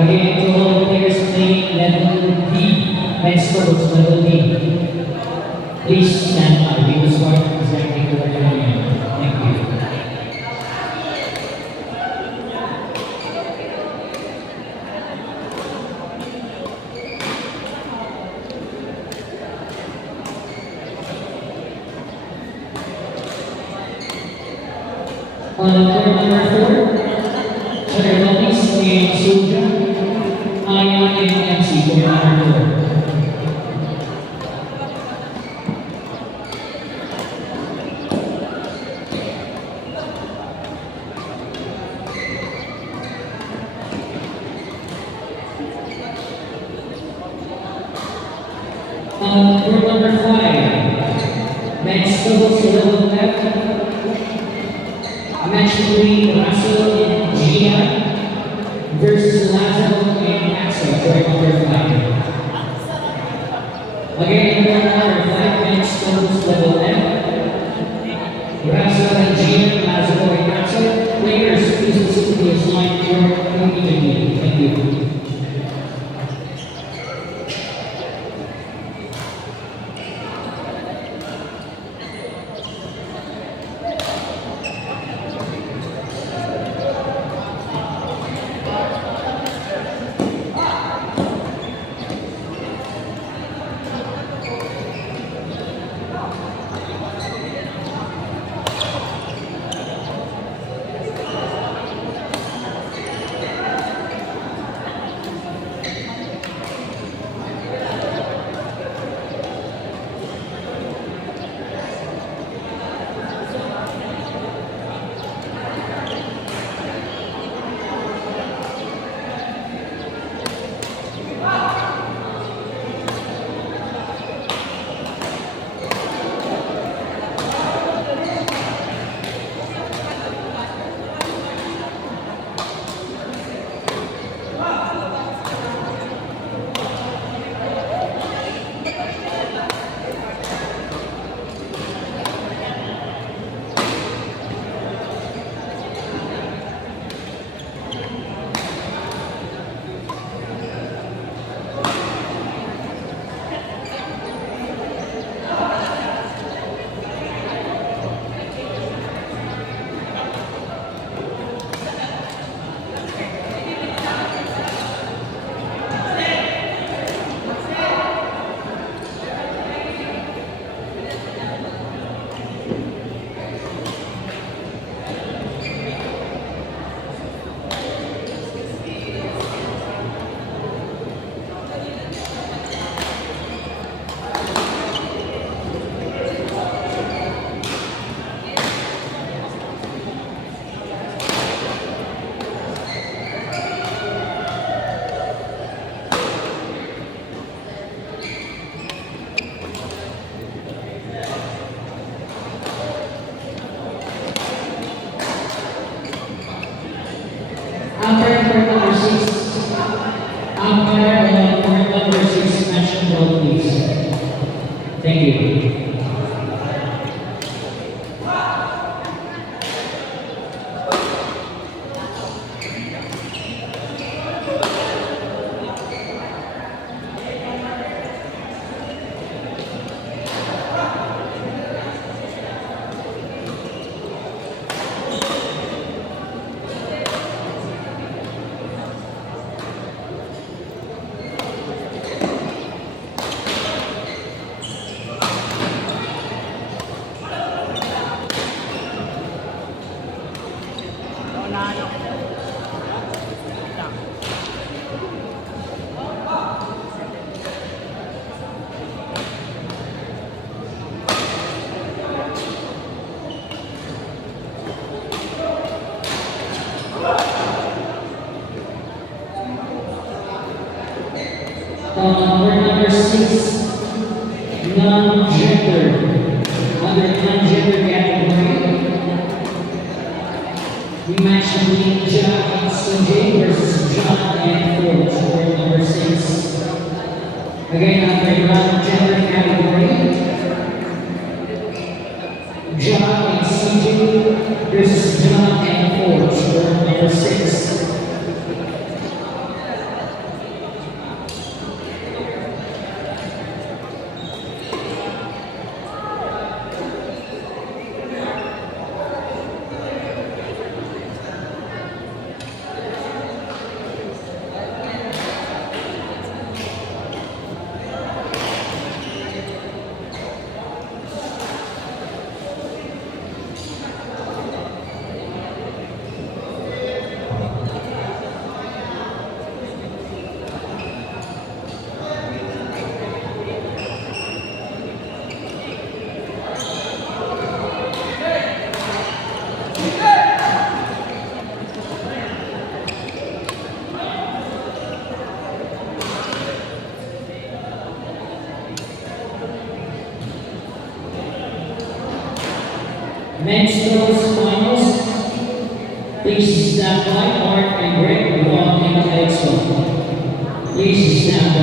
Again, to all the players playing level D, men's doubles level D. Please stand by. We will start presenting the reunion. Thank you. On court number 4, ceremonies in Suja, Ayan and MC, court number 4. On court number 5, men's doubles level left, match between Russell and Gia versus Lazo and Axel, court number 5. Again, court number 5, men's doubles level left, Russell and Gia, Lazo and Axel. Players, please listen to this line for immediately. Thank you. Umpire for number 6. Umpire for number 6, national ball, please. Thank you. We're number 6, non-gender. Under non-gender category, we match between John and Sanjay versus John and Ford. We're number 6. Again, under non-gender category, John and Sanjay versus John and Ford. We're number 6. Men's doubles finals. Please stand by. Mark and Greg Ron and Expo. Please stand by.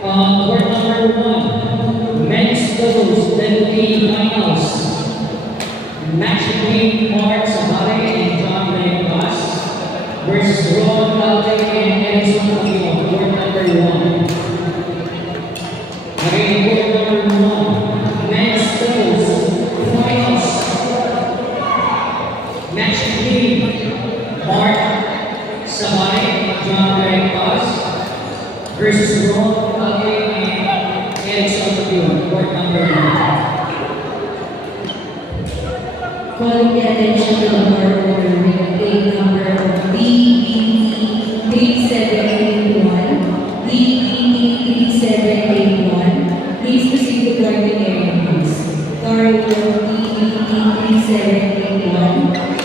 Court number 1, men's doubles level A finals. Match between Mark Sabare and John Legas versus Ron Alde and Edison Pagino. Court number 1. Again, court number 1, men's doubles finals. Match between Mark Sabare and John Legas versus Ron Alde and Edison Pagino. Court number 1. Calling the attention to the board order plate number DBT 3781, DBT 3781. Please proceed to guarding area, please. Car order DBT 3781,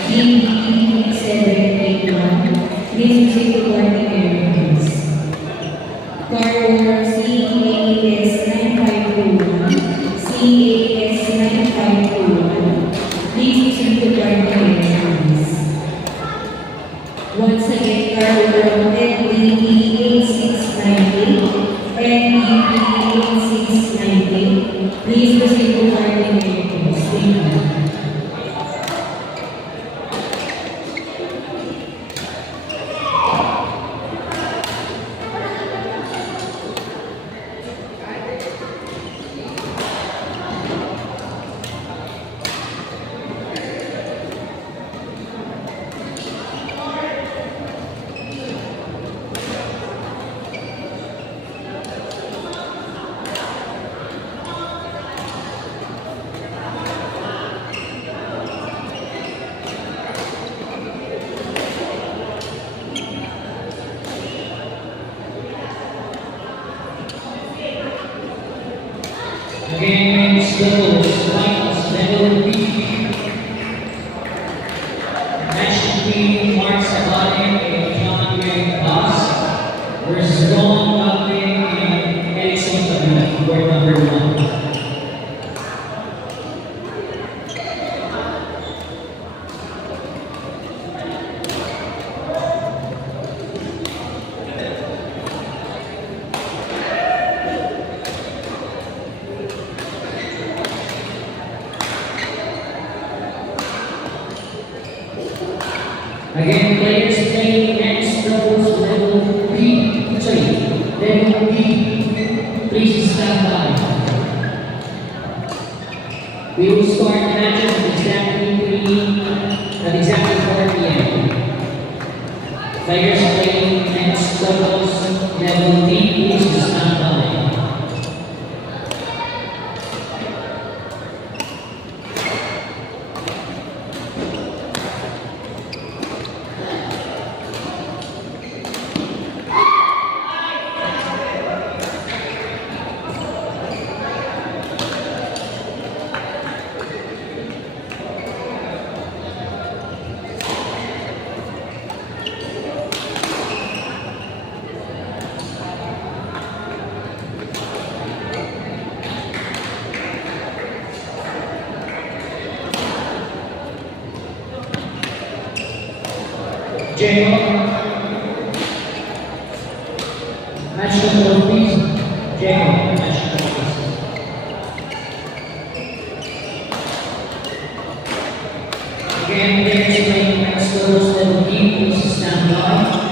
DBT 3781. Please proceed to guarding area, please. Car order CAS 9521, CAS 9521. Please proceed to guarding area, please. Once again, car order NDP 8698, NDP 8698. Please proceed to guarding area, please. Thank you. Again, players playing next doubles level B. Level B. Please stand by. We will start matches at exactly 4 p.m. Players playing next doubles level D. Please stand by. Jacob. Match control, please. Jacob, match control, please. Again, players playing next doubles level D. Please stand by.